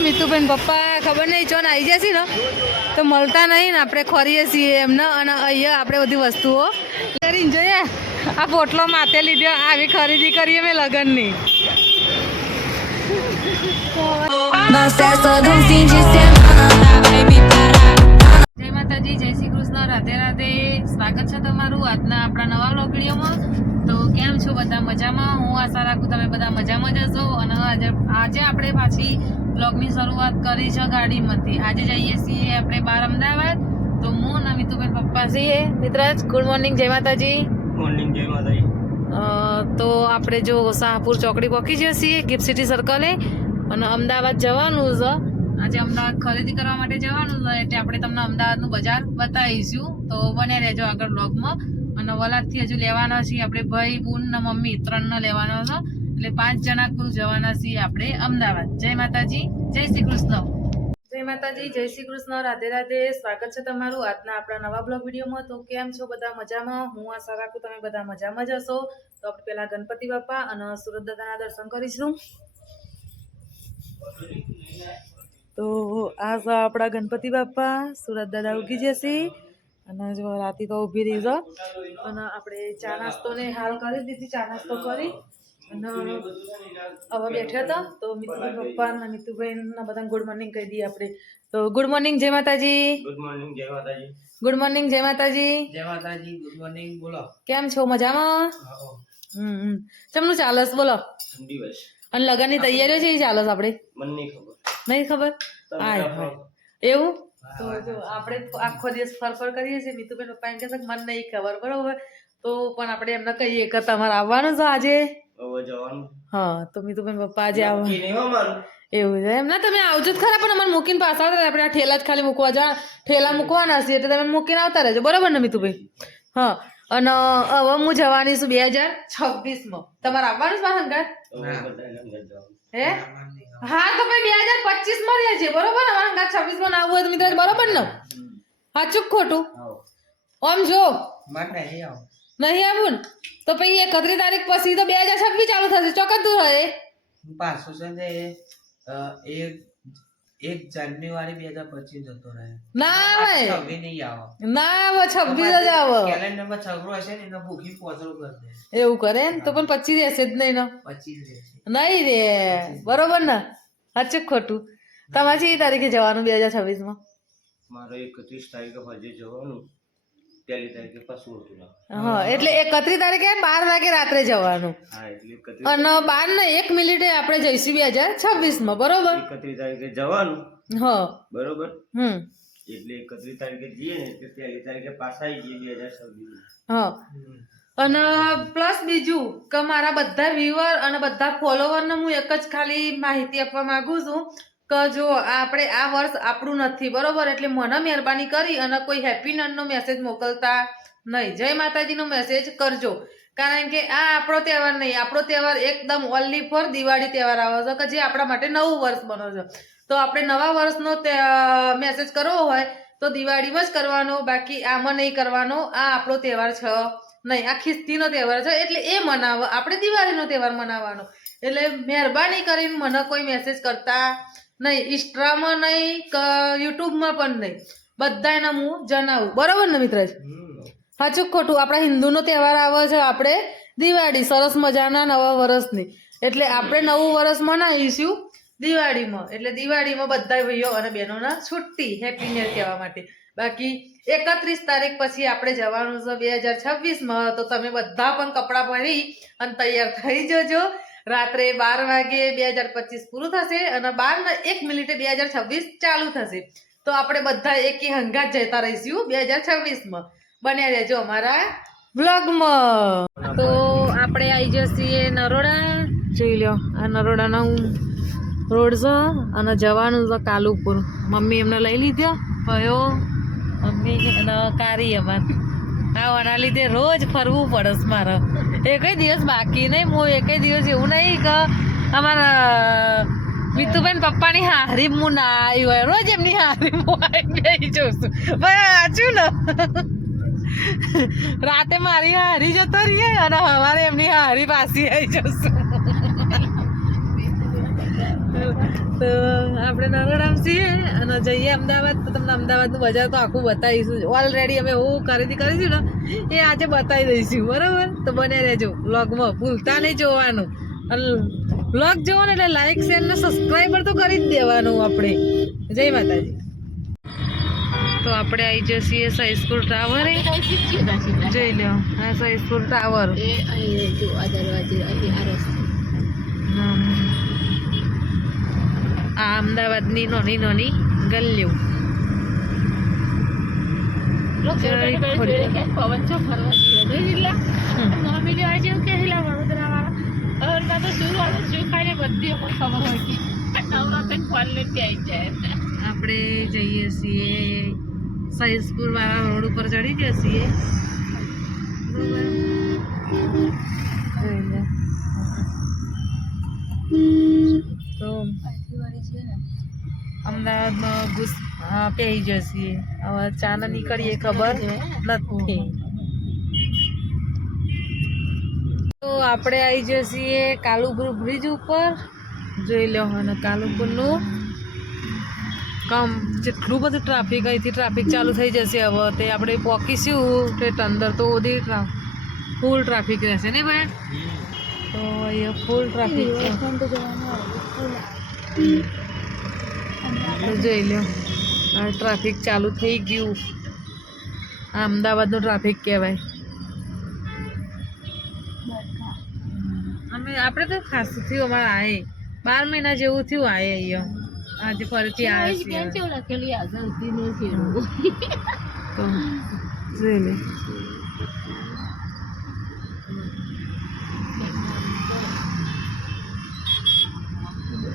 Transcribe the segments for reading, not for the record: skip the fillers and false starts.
મિતુબેન પપ્પા ખબર નહીં ચોન આવી જશે ને તો મળતા નહીં ને આપણે ખોરીએ છીએ એમને અને અહીંયા આપણે બધી વસ્તુઓ કરીને જોઈએ આ પોટલો માથે લીધો આવી ખરીદી કરીએ મેં લગ્નની જય માતાજી જય શ્રી કૃષ્ણ રાધે રાધે સ્વાગત છે તમારું આજના આપણા નવા વ્લોગ વિડીયોમાં તો કેમ છો બધા મજામાં હું આશા રાખું તમે બધા મજામાં જ હશો અને આજે આપણે પાછી વ્લોગની શરૂઆત કરી છે ગાડીમાંથી આજે જઈએ છીએ આપણે બહાર અમદાવાદ તો હું અને મિતુબેન પપ્પા છીએ મિત્રજ ગુડ મોર્નિંગ જય માતાજી મોર્નિંગ જય માતાજી તો આપણે જો શાહપુર ચોકડી પહોંચી જઈએ છીએ ગિફ્ટ સિટી સર્કલે અને અમદાવાદ જવાનું છે આજે અમદાવાદ ખરીદી કરવા માટે જવાનું છે એટલે આપણે તમને અમદાવાદનું બજાર બતાવીશું તો બને રહેજો આગળ બ્લોગમાં અને વલાદથી હજુ લેવાના છીએ આપણે ભાઈ બુન ને મમ્મી ત્રણને લેવાનો છે એટલે 5 જણા કુલ જવાના છીએ આપણે અમદાવાદ જય માતાજી જય શ્રી કૃષ્ણ જય માતાજી જય શ્રી કૃષ્ણ રાધે રાધે સ્વાગત છે તમારું આજના આપણા નવા બ્લોગ વિડીયોમાં તો કેમ છો બધા મજામાં હું આશા રાખું તમે બધા મજામાં જ હશો તો આપણે પહેલા ગણપતિ બાપા અને સુરત દાદાના દર્શન કરીશું તો આ છે આપણા ગણપતિ બાપા સુરત દાદા ઉગી જશે અને જો રાતી તો ઊભી રહી છે અને આપણે ચા નાસ્તો ને હાલ કરી દીધી ચા નાસ્તો કરી અને હવે બેઠા હતા તો મિતુભાઈ પપ્પા અને મિતુભાઈ ના બધા ગુડ મોર્નિંગ કહી દઈએ આપણે તો ગુડ મોર્નિંગ જય માતાજી ગુડ મોર્નિંગ જય માતાજી ગુડ મોર્નિંગ જય માતાજી ગુડ મોર્નિંગ બોલો કેમ છો મજામાં ચમનું ચાલસ બોલો દિવસ અને લગનની તૈયારીઓ છે ચાલસ આપણે મને નહીં ખબર નહીં ખબર હાય એવું તો જો આપણે આખો દિવસ ફરફર કરીએ છીએ મિતુબેન પપ્પા એમ કહેશે કે મને નહીં ખબર બરોબર તો પણ આપણે એમને કહીએ કે તમારે આવવાનું છે આજે હવે જવાનું હા તો મિતુબેન પપ્પા આજે આવો નક્કી નહીં હો મારું એવું છે એમ ના તમે આવજો જ ખરા પણ અમને મૂકીને પાછા આવતા આપણે આ ઠેલા જ ખાલી મૂકવા ઠેલા મૂકવાના છે એટલે તમે મૂકીને આવતા રહેજો બરોબર ને મિતુભાઈ હા અને હવે હું જવાની છું 2026માં તમારે આવવાનું છે મારા હંગાત હે હા તો ભાઈ 2025માં રહેજે બરોબર અમારા હંગાત 26માં ના આવવું હોય તો મિત્રો બરોબર ને સાચું ખોટું આમ જો નહીં આવું ને તો પછી 31 તારીખ પછી તો 2026 ચાલુ થશે ચોક્કસ તું રહે પાછો છે એક જાન્યુઆરી 2025 જતો રહે ના આવે 26 નહીં આવે ના આવે 26 જ આવે કેલેન્ડરમાં છગડો હશે ને એને ભૂખી પોચડો કરી દે એવું કરે ને તો પણ 25 રહેશે જ નહીં ને 25 રહેશે નહીં રે બરોબર ને સાચું ખોટું તમારે કઈ તારીખે જવાનું 2026માં મારે 31 તારીખે હજે જવાનું 1 તારીખે પાછું હતું હા એટલે 31 તારીખે 12 વાગે રાત્રે જવાનું હા એટલે 31 અને 12 ને 1 મિનિટે આપણે જઈશું 2026માં બરોબર 31 તારીખે જવાનું હા બરોબર એટલે 31 તારીખે જઈએ ને એટલે 1 તારીખે પાછા આવી જઈએ 2026 હા અને પ્લસ બીજું કે મારા બધા વ્યુઅર અને બધા ફોલોવરને હું એક જ ખાલી માહિતી આપવા માંગુ છું કે જો આપણે આ વર્ષ આપણું નથી બરોબર એટલે મને મહેરબાની કરી અને કોઈ હેપી નનનો મેસેજ મોકલતા નહીં જય માતાજીનો મેસેજ કરજો કારણ કે આ આપણો તહેવાર નહીં આપણો તહેવાર એકદમ ઓનલી ફોર દિવાળી તહેવાર આવે છે કે જે આપણા માટે નવું વર્ષ બનો છે તો આપણે નવા વર્ષનો મેસેજ કરવો હોય તો દિવાળીમાં જ કરવાનો બાકી આમાં નહીં કરવાનો આ આપણો તહેવાર છે નહીં આ ખિસ્તીનો તહેવાર છે એટલે એ મનાવો આપણે દિવાળીનો તહેવાર મનાવવાનો એટલે મહેરબાની કરીને મને કોઈ મેસેજ કરતા નહીં ઇન્સ્ટામાં નહીં કે યુટ્યુબમાં પણ નહીં બધાને હું જણાવું બરોબર ને મિત્ર સાચું ખોટું આપણા હિન્દુનો તહેવાર આવે છે આપણે દિવાળી સરસ મજાના નવા વર્ષની એટલે આપણે નવું વર્ષ મનાવીશું દિવાળીમાં એટલે દિવાળીમાં બધા ભાઈઓ અને બહેનોના છુટ્ટી હેપી ન્યુ યર કહેવા માટે બાકી 31 તારીખ પછી આપણે જવાનું છે 2026માં તો તમે બધા પણ કપડાં પહેરી અને તૈયાર થઈ જજો રાત્રે 12 વાગે 2025 પૂરું થશે અને 12 ને 1 મિનિટે 2026 ચાલુ થશે તો આપણે બધા એકી હંગાત જતા રહીશું 2026માં બન્યા રહેજો અમારા વ્લોગમાં તો આપણે આવી જઈએ નરોડા જોઈ લો આ નરોડાનો રોડ છે અને જવાનું છે કાલુપુર મમ્મી એમને લઈ લીધો ભયો મમ્મી અને કારી અમારે આવવાના લીધે રોજ ફરવું પડે મારે એકય દિવસ બાકી નહીં હું એકય દિવસ એવું નહીં કે અમારા મિતુબેન પપ્પાની હારી હું ના આવી હોય રોજ એમની હારી હું આવી જોઉં છું ભાઈ સાચું ને રાતે મારી હારી જતો રહીએ અને સવારે એમની હારી પાછી આવી જશું તો આપણે નરોડામાં છીએ અને જઈએ અમદાવાદ તો તમને અમદાવાદનું બજાર તો આખું બતાવીશું ઓલરેડી અમે હું ખરીદી કરીશું ને એ આજે બતાવી દઈશું બરાબર તો બને રહેજો વ્લોગમાં ભૂલતા નહીં જોવાનું અને વ્લોગ જોવો ને એટલે લાઈક શેર ને સબસ્ક્રાઈબર તો કરી જ દેવાનું આપણે જય માતાજી તો આપણે આવી જઈએ સહીસ્કુલ ટાવર જોઈ લો આ સહીસ્કુલ ટાવર આ અમદાવાદની નાની નાની ગલીઓ આપણે જઈએ છીએ સહીસ્કુલ વાળા રોડ ઉપર ચડી જઈએ તો અમદાવાદમાં પહેરી જશે હવે ચા ના નીકળીએ ખબર નથી તો આપણે આવી જઈએ કાલુપુર બ્રિજ ઉપર જોઈ લો અને કાલુપુરનું કામ જેટલું બધું ટ્રાફિક અહીંથી ટ્રાફિક ચાલુ થઈ જશે હવે તે આપણે પહોંચીશું તે અંદર તો બધી ફૂલ ટ્રાફિક રહેશે ને ભાઈ તો અહીંયા ફૂલ ટ્રાફિક છે જોઈ લો આ ટ્રાફિક ચાલુ થઈ ગયું આ અમદાવાદનું ટ્રાફિક કહેવાય આપણે તો ખાસું થયું અમારે આએ 12 મહિના જેવું થયું આએ અહીંયા આજે ફરીથી આવે છે તો જોઈ લે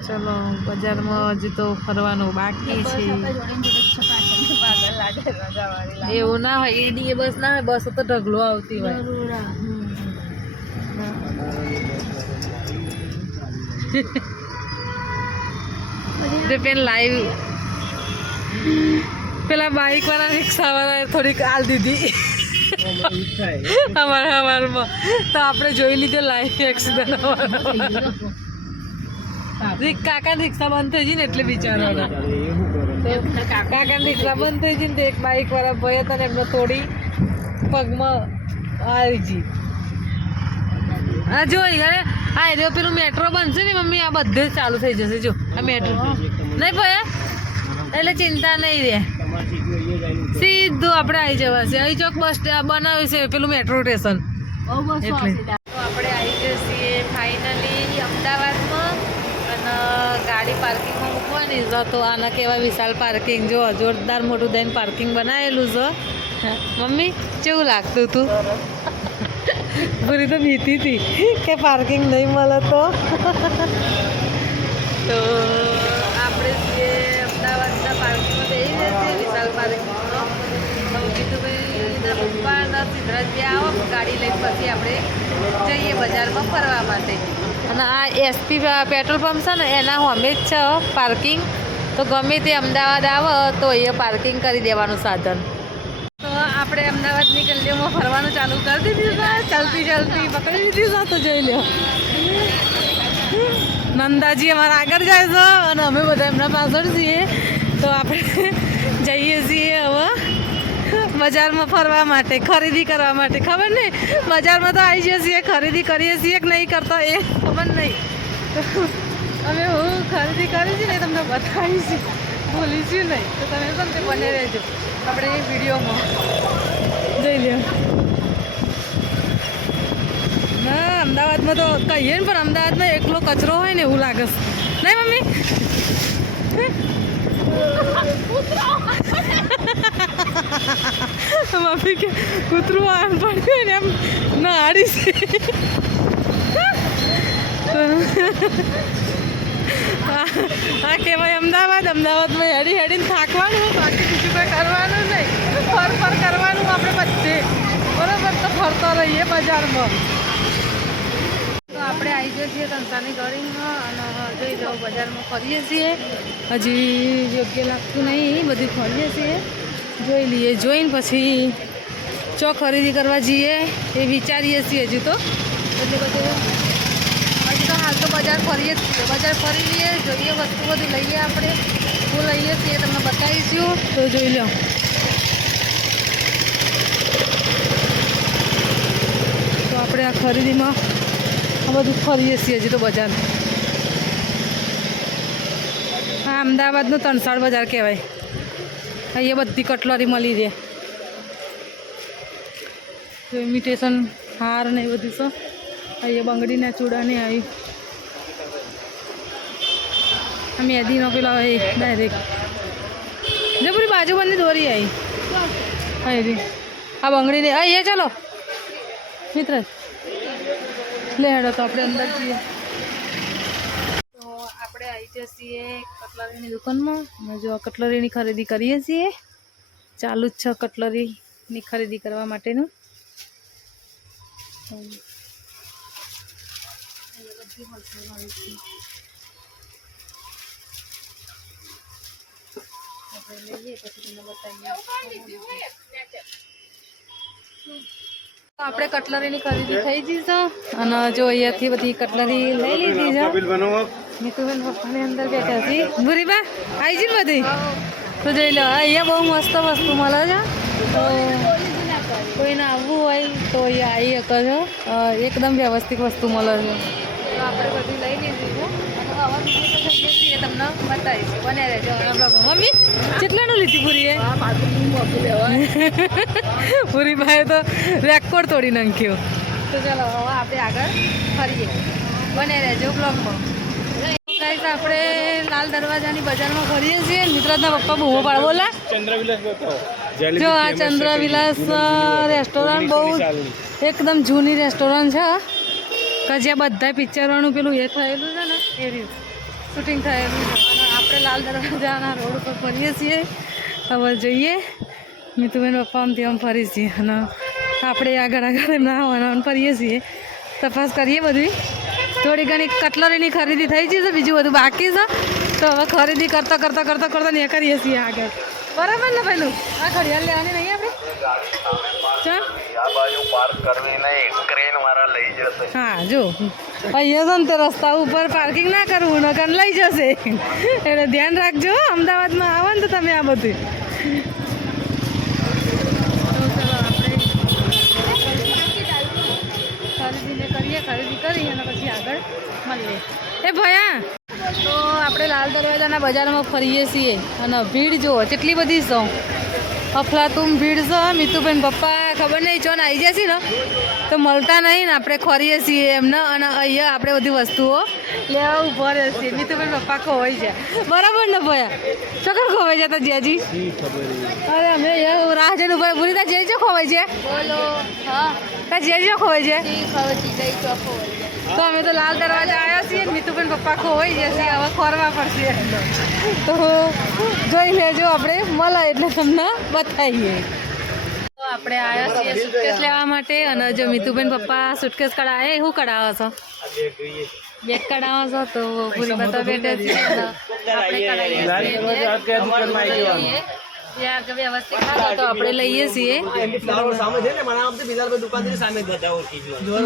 ચલો બજારમાં હજુ તો ફરવાનું બાકી છે એવું ના હોય એની બસ ના હોય બસ તો ઢગલો આવતી હોય પેલા લાઈવ પેલા બાઈક વાળા રિક્ષા વાળા થોડીક આલ દીધી અમારામાં તો આપણે જોઈ લીધે લાઈવ એક્સિડન્ટ કાકાની રિક્ષા બંધ થઈ ગઈ ને એટલે બિચારા કાકાની રિક્ષા બંધ થઈ ગઈ ને એક બાઈક વાળા ભાઈ હતા ને એમને થોડી પગમાં આવી ગઈ હા જોઈ અરે આ એરિયો પેલું મેટ્રો બનશે ને મમ્મી આ બધે જ ચાલુ થઈ જશે જો આ મેટ્રો નહીં ભાઈ એટલે ચિંતા નહીં રહે સીધું આપણે આવી જવાશે અહીં ચોક બસ બનાવ્યું છે પેલું મેટ્રો સ્ટેશન એટલે આપણે આવી જઈએ ફાઇનલી અમદાવાદમાં અને ગાડી પાર્કિંગમાં મૂકવાની છે તો આના કેવા વિશાળ પાર્કિંગ જો જોરદાર મોટું દઈને પાર્કિંગ બનાવેલું છે મમ્મી કેવું લાગતું હતું પૂરી તો બીતી હતી કે પાર્કિંગ નહીં મળે તો આપણે જે અમદાવાદના પાર્કિંગમાં બેસી જશે વિશાળ પાર્કિંગમાં તો કીધું ભાઈ પપ્પાના સિદ્ધરાજભાઈ આવો ગાડી લઈને પછી આપણે જઈએ બજારમાં ફરવા માટે અને આ એસપી પેટ્રોલ પંપ છે ને એના હોમે જ છે પાર્કિંગ તો ગમે તે અમદાવાદ આવે તો અહીંયા પાર્કિંગ કરી દેવાનું સાધન તો આપણે અમદાવાદની ગલીઓમાં ફરવાનું ચાલુ કરી દીધું ચાલતી ચાલતી પકડી દીધી તો જોઈ લો નંદાજી અમારા આગળ જાય છે અને અમે બધા એમના પાછળ છીએ તો આપણે જઈએ છીએ હવે બજારમાં ફરવા માટે ખરીદી કરવા માટે ખબર નહીં બજારમાં તો આવી જઈએ છીએ ખરીદી કરીએ છીએ કે નહીં કરતા એ ખબર નહીં અમે હું ખરીદી કરી છે ને તમને બતાવીશું ભૂલીશું નહીં તો તમે પણ તે બને રહેજો આપણે એ વિડીયોમાં જોઈ લો ના અમદાવાદમાં તો કહીએ ને પણ અમદાવાદમાં એકલો કચરો હોય ને એવું લાગે છે નહીં મમ્મી મમ્મી કે કૂતરું આમ પડ્યું ને એમ નાડી છે હા કહેવાય અમદાવાદમાં હેડીને થાકવાનું બાકી બીજું કંઈ કરવાનું નહીં ફર કરવાનું આપણે બધે બરાબર તો ફરતા રહીએ બજારમાં તો આપણે આવી જઈએ છીએ કંસાની ગળીમાં અને જોઈ જાઓ બજારમાં ફરીએ છીએ હજી યોગ્ય લાગતું નહીં બધું ફરીએ છીએ જોઈ લઈએ જોઈને પછી ચો ખરીદી કરવા જઈએ એ વિચારીએ છીએ હજુ તો એટલે બધું હજુ તો હાલ તો બજાર ફરીએ જ છીએ. બજાર ફરી લઈએ, જોઈએ વસ્તુ બધી લઈએ આપણે. શું લઈએ છીએ તમને બતાવીશું, તો જોઈ લો. તો આપણે આ ખરીદીમાં આ બધું ફરીએ છીએ હજી તો બજાર. હા, અમદાવાદનું તનસાડ બજાર કહેવાય. અહીંયા બધી કટલરી મળી રહે. ઇમિટેશન હાર ને એ બધું છે. અહીંયા બંગડીના ચૂડાને આવી આ મેદીનો પેલો હોય ડાયરેક્ટ જે પૂરી બાજુબંધી દોરી આવી આવી આ બંગડીને અહીંયા ચાલો મિત્ર લે હેડો તો આપણે અંદર જઈએ. તો આપણે આવી જઈએ કટલરીની દુકાનમાં અને જો કટલરીની ખરીદી કરીએ છીએ. ચાલુ જ છે કટલરીની ખરીદી કરવા માટેનું. આપણે કટલરીની ખરીદી થઈ ગઈ છે અને જો અહીંયાથી બધી કટલરી લઈ લીધી છે. મીતુબેન પપ્પાની અંદર બેઠા છે. ભૂરીબા આવી છે ને બધી તો જોઈ લો. અહીંયા બહુ મસ્ત વસ્તુ મળે છે. તો કોઈને આવવું હોય તો અહીંયા આવી શકો છો. એકદમ વ્યવસ્થિત વસ્તુ મળે છે. તો આપણે બધી લઈ લીધી છે અને આવા બીજી તો જઈએ છીએ તમને બતાવીશું. બને રહેજો મમ્મી કેટલાનું લીધી પૂરીએ? પૂરીભાઈએ તો રેકોર્ડ તોડી નાખ્યો. તો ચાલો હવે આપણે આગળ ફરીએ. બને રહેજો બ્લોગમાં. ગાઈસ આપણે લાલ દરવાજાની બજારમાં ફરીએ છીએ. મિત્રના પપ્પા બહુ પાડ બોલા જો આ ચંદ્રવિલાસ રેસ્ટોરન્ટ બહુ એકદમ જૂની રેસ્ટોરન્ટ છે કે જ્યાં બધા પિક્ચરોનું પેલું એ થયેલું છે ને એ રીતે શૂટિંગ થયેલું છે. અને આપણે લાલ દરવાજાના રોડ ઉપર ફરીએ છીએ. હવે જોઈએ મિતુબેન પપ્પા આમથી આમ ફરી છીએ અને આપણે આગળ એમના આવવાના ફરીએ છીએ. તપાસ કરીએ બધી. થોડી ઘણી કટલરીની ખરીદી થઈ છે, બીજું બધું બાકી છે. તો હવે ખરીદી કરતાં ને કરીએ છીએ આગળ. બરાબર ને પેલું આ ઘડિયાળ લેવાની નહીં આપણે હા જો અહીંયા છે ને તો રસ્તા ઉપર પાર્કિંગ ના કરવું નકર લઈ જશે એટલે ધ્યાન રાખજો. અમદાવાદમાં આવો ને તો તમે આ બધું ખરીદી કરી અને પછી આગળ મળીએ. એ ભયા તો આપણે લાલ દરવાજાના બજારમાં ફરીએ છીએ અને ભીડ જુઓ કેટલી બધી છે. અફલાતુમ ભીડ છે. મિતુબેન પપ્પા ખબર નહીં ચોન આવી જશે ને તો મળતા નહીં ને આપણે ખોરીએ છીએ એમને અને અહીંયા આપણે બધી વસ્તુઓ લેવા ઊભા રહે છે. મિતુબેન પપ્પા ખોવાઈ જાય બરાબર ને ભયા ચોક્કસ ખોવાઈ જતા જ્યાજી અરે અમે રાહ જઈને ઉભા ભૂલી તા જઈ ખોવાઈ છે બોલો હા તા જઈ ખોવાઈ છે તો અમે તો લાલ દરવાજા આવ્યા છીએ. મિતુબેન પપ્પા ખોવાઈ જશે હવે ખોરવા પડશે તો જોઈ લેજો. આપણે મળે એટલે તમને બતાવીએ. તો આપણે આવ્યા છીએ સુટકેસ લેવા માટે અને જો મિતુબેન પપ્પા સુટકેસ કઢાવે શું કઢાવો છો? બેગ કઢાવો છો તો પૂરી બધા બેઠે છીએ વ્યવસ્થિત તો આપણે લઈએ છીએ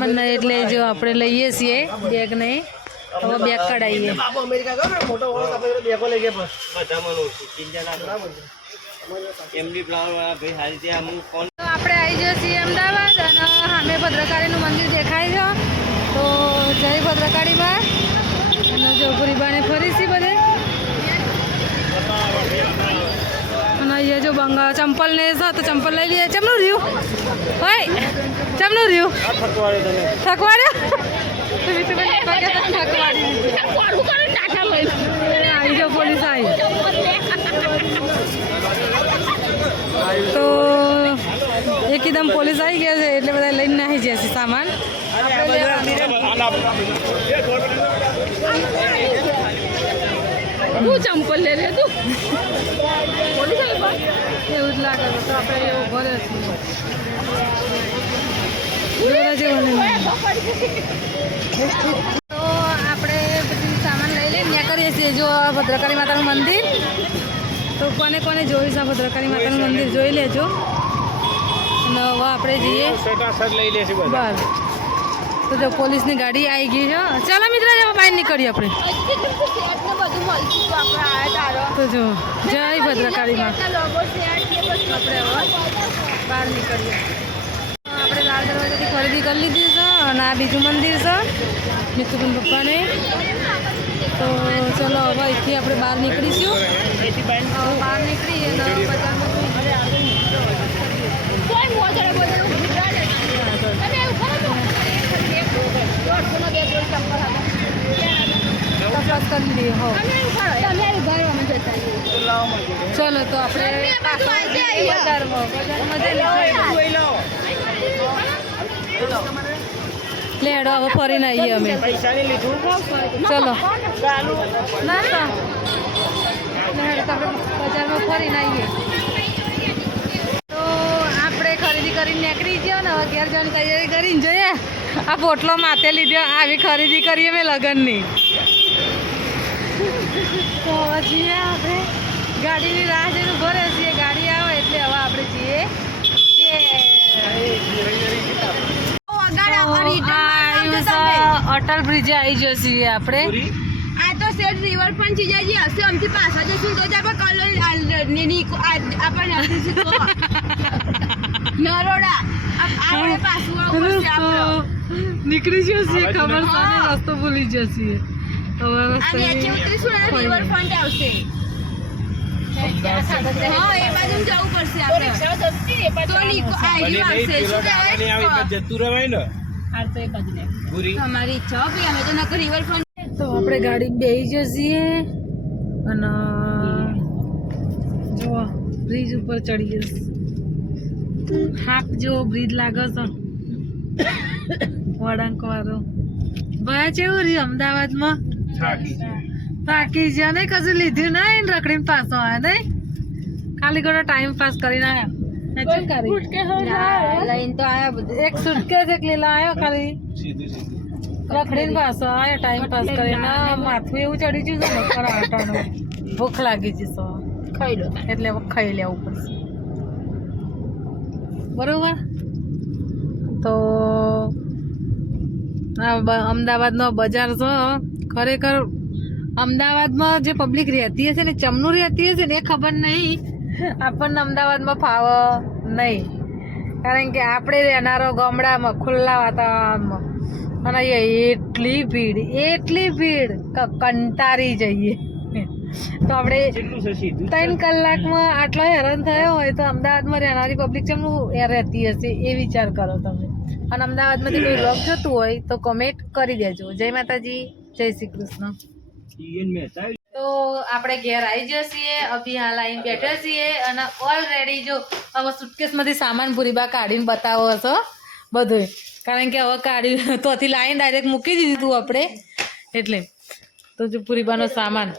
મને એટલે જો આપણે લઈએ છીએ બેગ નહીં હવે બેગ કઢાવીએ. તો આપણે આવી જઈએ છીએ અમદાવાદ અને સામે ભદ્રકાળીનું મંદિર દેખાય છે. તો જય ભદ્રકાળીમાં અને જો પૂરીબાને ફરીશી બધે અને અહીંયા જો બંગા ચંપલ ને છે તો ચંપલ લઈ લઈએ. ચમનું રહ્યું હોય ચમનું રહ્યું થકવાડ્યો આવી જાઓ પોલીસ આવી તો એકદમ પોલીસ આવી ગયા છે એટલે બધા લઈને આવી જાય છે સામાન. તું ચંપલ લે રે તું એવું જ લાગે તો આપણે એવું ભરે તો આપણે બધી સામાન લઈ લઈને ત્યાં કરીએ છીએ. જો ભદ્રકાળી માતાનું મંદિર તો કોને કોને જોયું છે ભદ્રકાળી માતાનું મંદિર જોઈ લેજો અને હવે આપણે જઈએ બસ. તો તો જો પોલીસની ગાડી આવી ગઈ છે ચાલો મિત્ર બહાર નીકળીએ આપણે તો જો જય ભદ્રકાળીમાં આપણે હવે બહાર નીકળીએ આપણે લાલ દરવાજાથી ખરીદી કરી લીધી છે અને આ બીજું મંદિર છે મિતુબેન પપ્પાને તો ચલો હવે અહીંથી આપણે બહાર નીકળીશું બહાર નીકળીએ અને તપાસ કરી લઈએ હો ચલો તો આપણે બજારમાં લેડો હવે ફરીને આવીએ અમે ચલો ના તો બજારમાં ફરીને આવીએ તો આપણે ખરીદી કરીને નીકળી ગયો ને હવે ઘેર જવાની તૈયારી કરીને જોઈએ આ પોટલો માથે લીધો આવી ખરીદી કરીએ મેં લગ્નની તો હવે જઈએ આપણે ગાડીની રાહ જોઈને ઉભા રહે છીએ ગાડી આવે એટલે હવે આપણે જઈએ અટલ બ્રિજે આવી જશે આપણે આ તો સેટ રિવરફ્રન્ટ જીજાજી હશે અમથી પાછા જશું તો જ આપણે આપણને નરોડા આપણે પાછું આવવું પડશે આપણે નીકળી જશે ખબર સામે રસ્તો ભૂલી જશે આ નીચે ઉતરીશું ને રિવરફ્રન્ટ આવશે હા એ બાજુ જવું પડશે આપણે તો નીકો આવી આવશે શું કહેવાય તમારી ઈચ્છા ભાઈ અમે તો નકર રિવરફ્રન્ટ તો આપણે ગાડી બેસી જઈએ અને જો બ્રિજ ઉપર ચડી જશે હાફ જેવો બ્રિજ લાગે છે વળાંક વાળો ભાઈ કેવું રહ્યું અમદાવાદમાં થાકી ગયા નહીં કશું લીધું નહીં રખડીને પાછો આવ્યા નહીં ખાલી ઘણો ટાઈમ પાસ કરીને આવ્યા લઈને તો આયા બધું એક સુટકેસ એક લીલા આવ્યો ખાલી રખડીને પાછો આવ્યો ટાઈમ પાસ કરીને માથું એવું ચડી ગયું છે ને ખરા આટાનું ભૂખ લાગી જશે ખાઈ લો એટલે હવે ખાઈ લેવું પડશે બરોબર તો અમદાવાદનો બજાર છે ખરેખર અમદાવાદમાં જે પબ્લિક રહેતી હશે ને ચમનું રહેતી હશે ને એ ખબર નહીં આપણને અમદાવાદમાં ફાવે નહીં કારણ કે આપણે રહેનારો ગામડામાં ખુલ્લા વાતાવરણમાં અને એટલી ભીડ કંટાળી જઈએ તો આપણે 3 કલાકમાં આટલો હેરાન થયો હોય તો અમદાવાદમાં રહેનારી પબ્લિક ચમનું રહેતી હશે એ વિચાર કરો તમે અને અમદાવાદમાંથી કોઈ વ્લોગ જોતું હોય તો કમેન્ટ કરી દેજો જય માતાજી જય શ્રી કૃષ્ણ તો આપણે ઘેર આવી જઈએ અભી હાલ આવીને બેઠા છીએ અને ઓલરેડી જો હવે સુટકેસમાંથી સામાન પૂરીબા કાઢીને બતાવો હશો બધું કારણ કે હવે કાઢી તોથી લાવીને ડાયરેક્ટ મૂકી દીધું તું આપણે એટલે તો જો પૂરીબાનો સામાન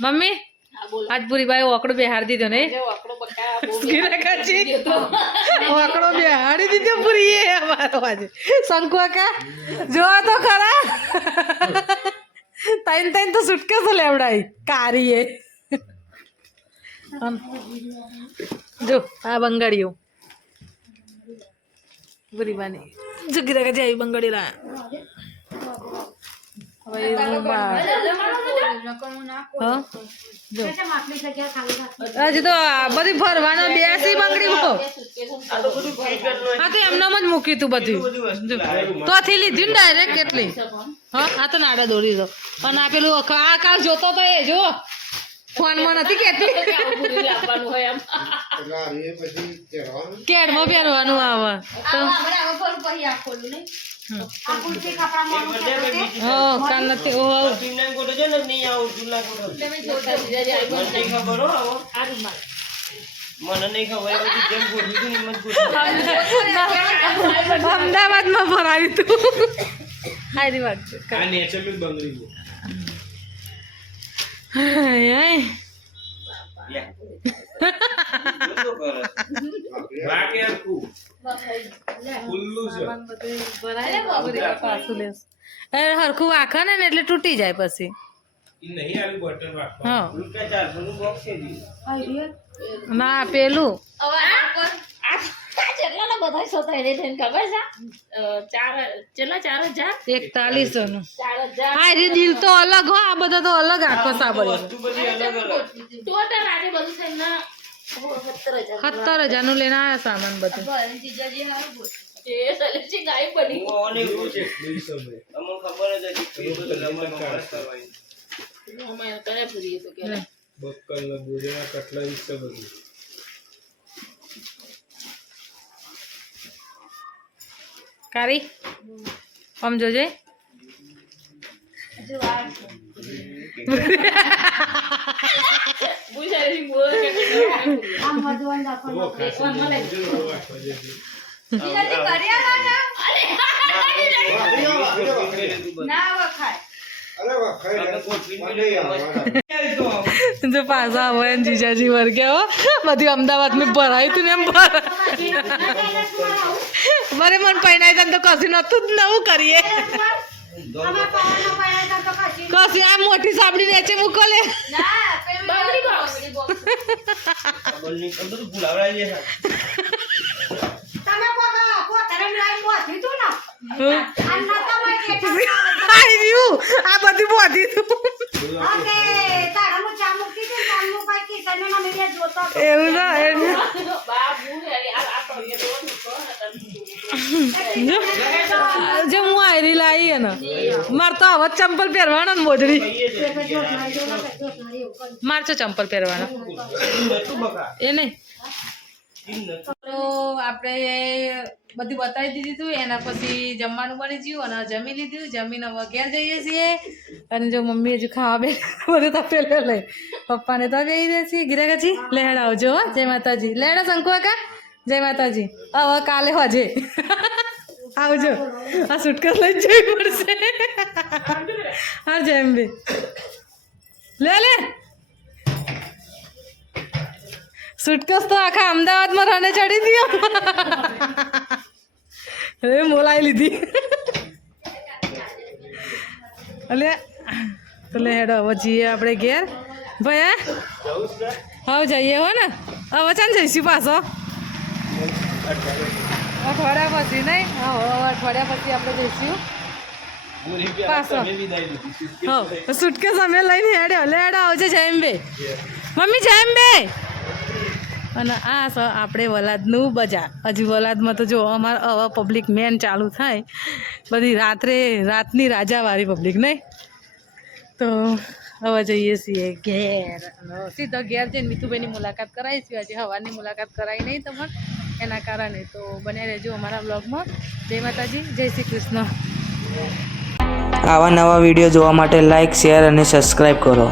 મમ્મી આજ પૂરીબાએ ઓકડો બેહાડી દીધો ને ઓકડો બેહાડી દીધો પૂરી અમારો આજે શંકુઆકા જો તો ખરા તૈન તો સુટકેસો લેવડાવી કારીએ જો આ બંગાળીઓ પૂરીબાની જુગી રાખે છે આવી બંગાળી હજી તો બધી ફરવાના બેસી બંગડી હા તો એમનામ જ મૂક્યું તું બધું તો આથી લીધું ને ડાયરેક્ટ કેટલી હા આ તો નાડા દોડી દો અને આ પેલું આ કાલ જોતો તો એ જો ફોનમાં નથી કેતી કેડમાં પહેરવાનું આવે તો કાલ નથી અમદાવાદમાં ભરાવી તું સારી વાત હરખું વાખા ને એટલે તૂટી જાય પછી ના પેલું કેટલા બધા છો તો એને થઈને ખબર છે કેટલા 4000 4100 નું 4000 હા એ દિલ તો અલગ હો આ બધા તો અલગ આખો સાબરિયો વસ્તુ બધી અલગ અલગ ટોટલ આજે બધું થઈને 17000 17,000 નું લઈને આયા સામાન બધું બરાબર જીજાજી હારું બોલ એ સલેજી ગાય બની હું ઓને પૂછે અમને ખબર જ હતી કે એ બધું રમત ગમત કરવાની અમે કરે પૂરી તો કે બક્કલ બુરેના કટલા વિશે બધું કારી આમ જોજે બુજારી બોલ કે ઓ ખાસી જીજાજી કર્યા ના વખાય જો પાછા હોય ને જીજાજી વર્ગ્યા હો બધી અમદાવાદમાં ભરાયું તું ને એમ મારે મન પૈણાઈ તને તો કશું નતું જ નવું કરીએ કશી આ મોટી સાબડી રેચે મૂકો લે બાબરી બોક્સ ખબર નહીં બધું ભૂલાવડાવી દે આ બધી બોધી તું એવું ના બાબુ આ પગે તો જે હું આયરી લાવી ને માર તો હવે ચંપલ પહેરવાના ને મોજડી માર તો ચંપલ પહેરવાના એ નહીં તો આપણે બધું બતાવી દીધું હતું એના પછી જમવાનું બની ગયું અને જમી લીધું જમીને હવે ઘેર જઈએ છીએ અને જો મમ્મી હજુ ખાવા બે બધું તો પેલો લઈ પપ્પાને તો બેસી દે છીએ ગિરાકાજી લેડ આવજો હો જય માતાજી લેડ શંકુ કાકા જય માતાજી હવે કાલે હોજે આવજો આ સુટકેસ લઈ જવી પડશે હા જય અંબે લે સુટકેસ તો આખા અમદાવાદમાં રને ચડી દીધો હવે મોલાઈ લીધી એટલે તો લે હેડો હવે જઈએ આપણે ઘેર ભાઈ હા જઈએ હો ને હવે ચાલ જઈશું પાછો અઠવાડિયા પછી નહીં હા અઠવાડિયા પછી આપણે જઈશું પાછો હા સુટકેસ અમે લઈને હેડ્યો લે હેડો આવજે જયંબે મમ્મી જયંબે અને આ આપણે વલાદનું બજાર હજુ વલાદમાં તો જો અમારે હવે પબ્લિક મેન ચાલુ થાય બધી રાતની રાજાવાળી પબ્લિક નહીં તો હવે જઈએ છીએ ઘેર સીધો ઘેર જઈને મીઠુભાઈની મુલાકાત કરાવીશું હજી સવારની મુલાકાત કરાવી નહીં તમને એના કારણે તો બન્યા રહેજો અમારા બ્લોગમાં જય માતાજી જય શ્રી કૃષ્ણ આવા નવા વિડીયો જોવા માટે લાઈક શેર અને સબસ્ક્રાઈબ કરો